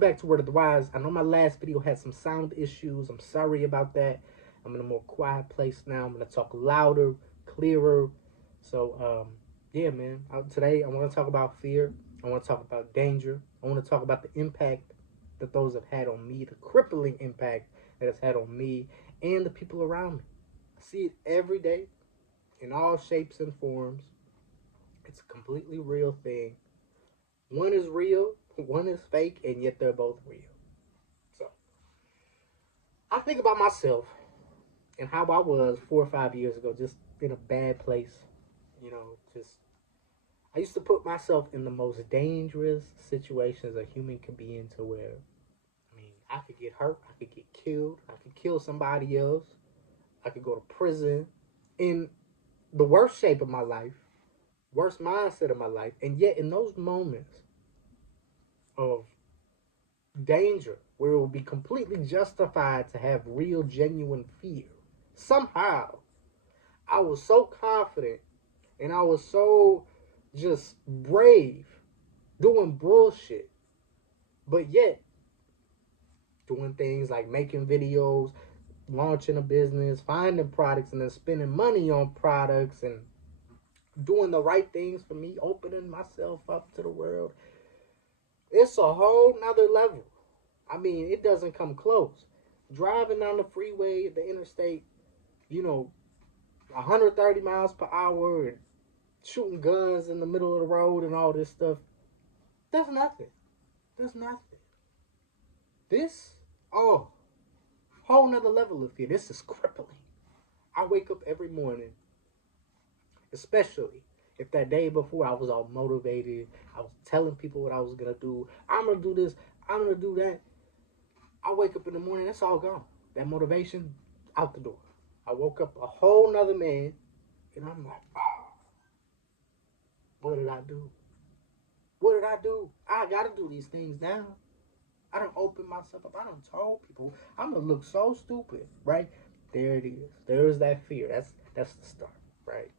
back to Word of the Wise. I know my last video had some sound issues. I'm sorry about that. I'm in a more quiet place now. I'm gonna talk louder, clearer. So, yeah, man. Today I want to talk about fear. I want to talk about danger. I want to talk about the impact that those have had on me, the crippling impact that it's had on me and the people around me. I see it every day in all shapes and forms. It's a completely real thing. One is real, one is fake, and yet they're both real. So I think about myself and how I was 4 or 5 years ago, just in a bad place. Just I used to put myself in the most dangerous situations a human could be in, to where, I mean, I could get hurt, I could get killed, I could kill somebody else, I could go to prison, in the worst shape of my life, worst mindset of my life, and yet in those moments of danger where it will be completely justified to have real, genuine fear, somehow I was so confident and I was so just brave doing bullshit, but yet doing things like making videos, launching a business, finding products, and then spending money on products and doing the right things for me, opening myself up to the world. It's a whole nother level. I mean, it doesn't come close. Driving down the freeway, the interstate, you know, 130 miles per hour, and shooting guns in the middle of the road and all this stuff. That's nothing. That's nothing. This, oh, whole nother level of fear. This is crippling. I wake up every morning, especially if that day before I was all motivated, I was telling people what I was gonna do. I'm gonna do this, I'm gonna do that. I wake up in the morning, it's all gone. That motivation, out the door. I woke up a whole nother man, and I'm like, oh, what did I do? What did I do? I gotta do these things now. I don't open myself up. I don't told people I'm gonna look so stupid, right? There it is. There's that fear. That's the start, right?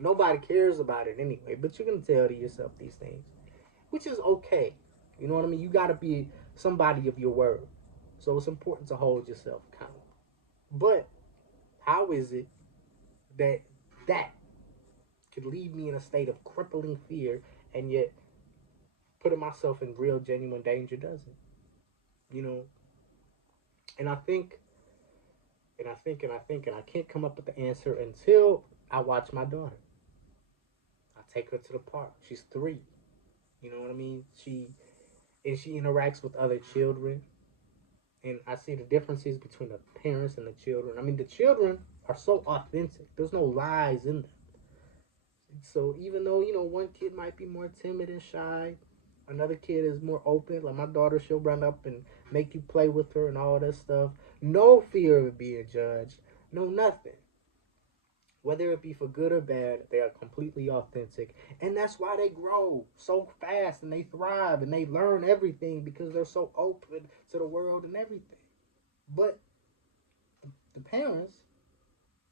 Nobody cares about it anyway, but you're gonna tell to yourself these things, which is okay. You know what I mean? You gotta be somebody of your word. So it's important to hold yourself accountable. But how is it that that could leave me in a state of crippling fear, and yet putting myself in real, genuine danger doesn't? You know, and I think, and I can't come up with the answer until I watch my daughter. I take her to the park. She's 3. You know what I mean? She interacts with other children, and I see the differences between the parents and the children. I mean, the children are so authentic. There's no lies in them. So even though, one kid might be more timid and shy, another kid is more open. Like my daughter, she'll run up and make you play with her and all that stuff. No fear of being judged. No nothing. Whether it be for good or bad, they are completely authentic. And that's why they grow so fast and they thrive and they learn everything, because they're so open to the world and everything. But the parents,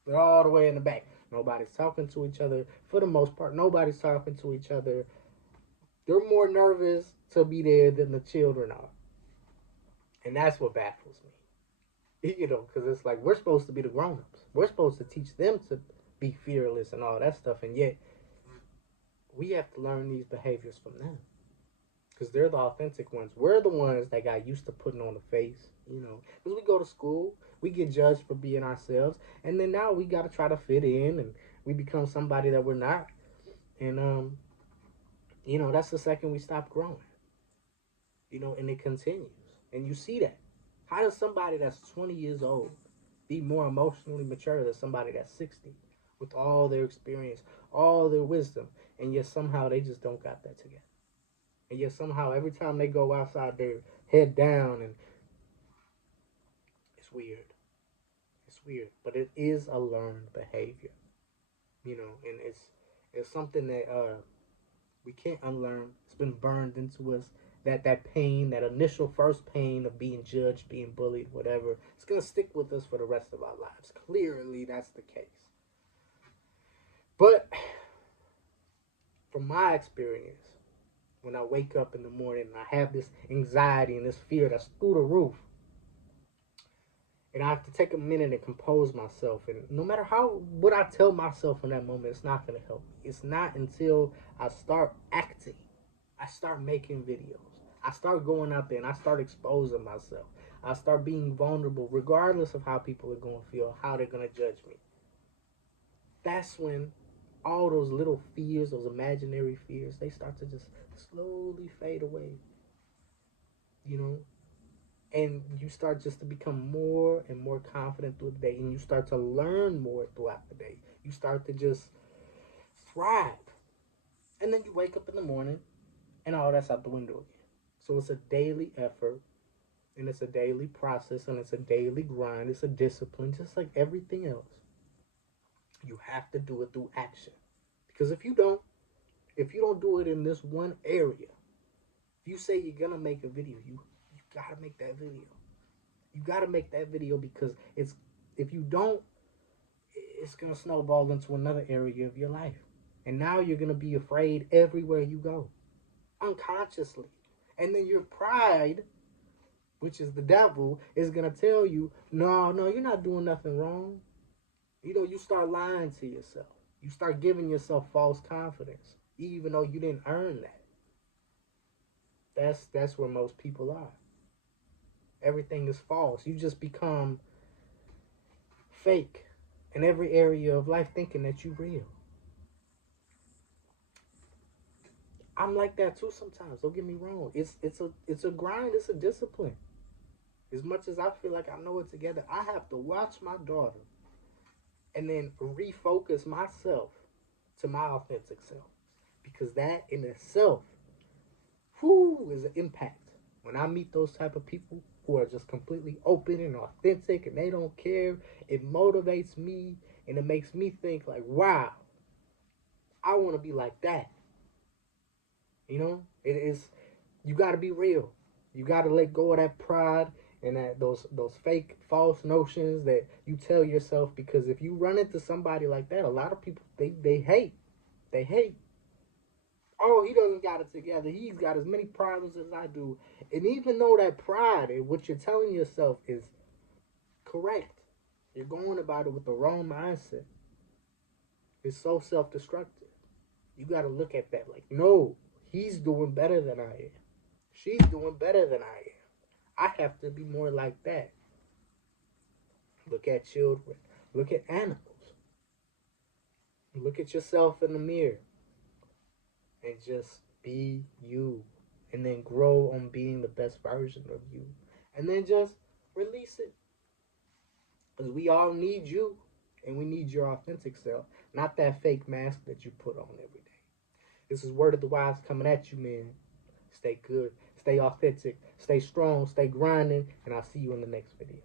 they're all the way in the back. Nobody's talking to each other. For the most part, nobody's talking to each other. They're more nervous to be there than the children are. And that's what baffles me. Because it's like we're supposed to be the grown-ups. We're supposed to teach them to be fearless and all that stuff. And yet, we have to learn these behaviors from them. Because they're the authentic ones. We're the ones that got used to putting on a face. Because we go to school, we get judged for being ourselves. And then now we got to try to fit in, and we become somebody that we're not. And, that's the second we stop growing. And it continues. And you see that. How does somebody that's 20 years old be more emotionally mature than somebody that's 60 with all their experience, all their wisdom, and yet somehow they just don't got that together? And yet somehow every time they go outside, they're head down, and it's weird. It's weird, but it is a learned behavior, and it's something that we can't unlearn. It's been burned into us. That pain, that initial first pain of being judged, being bullied, whatever, it's gonna stick with us for the rest of our lives. Clearly, that's the case. But from my experience, when I wake up in the morning and I have this anxiety and this fear that's through the roof. And I have to take a minute and compose myself. And no matter what I tell myself in that moment, it's not going to help me. It's not until I start acting, I start making videos, I start going out there and I start exposing myself. I start being vulnerable, regardless of how people are going to feel, how they're going to judge me. That's when all those little fears, those imaginary fears, they start to just slowly fade away, you know? And you start just to become more and more confident through the day, and you start to learn more throughout the day. You start to just thrive. And then you wake up in the morning, and all that's out the window again. So it's a daily effort, and it's a daily process, and it's a daily grind. It's a discipline, just like everything else. You have to do it through action. Because if you don't do it in this one area, if you say you're gonna make a video, you gotta make that video. You gotta make that video because it's if you don't, it's gonna snowball into another area of your life. And now you're gonna be afraid everywhere you go. Unconsciously. And then your pride, which is the devil, is gonna tell you, no, you're not doing nothing wrong. You know, you start lying to yourself. You start giving yourself false confidence, even though you didn't earn that. That's where most people are. Everything is false. You just become fake in every area of life, thinking that you're real. I'm like that too sometimes. Don't get me wrong. It's a grind. It's a discipline. As much as I feel like I know it together, I have to watch my daughter and then refocus myself to my authentic self, because that in itself, is an impact. When I meet those type of people who are just completely open and authentic and they don't care, it motivates me and it makes me think like, wow, I want to be like that. You know, it is. You got to be real. You got to let go of that pride and those fake, false notions that you tell yourself. Because if you run into somebody like that, a lot of people they hate. They hate. Oh, he doesn't got it together. He's got as many problems as I do. And even though that pride and what you're telling yourself is correct, you're going about it with the wrong mindset. It's so self-destructive. You got to look at that like, no, he's doing better than I am. She's doing better than I am. I have to be more like that. Look at children. Look at animals. Look at yourself in the mirror. And just be you. And then grow on being the best version of you. And then just release it. Because we all need you. And we need your authentic self. Not that fake mask that you put on every day. This is Word of the Wise coming at you, man. Stay good. Stay authentic. Stay strong. Stay grinding. And I'll see you in the next video.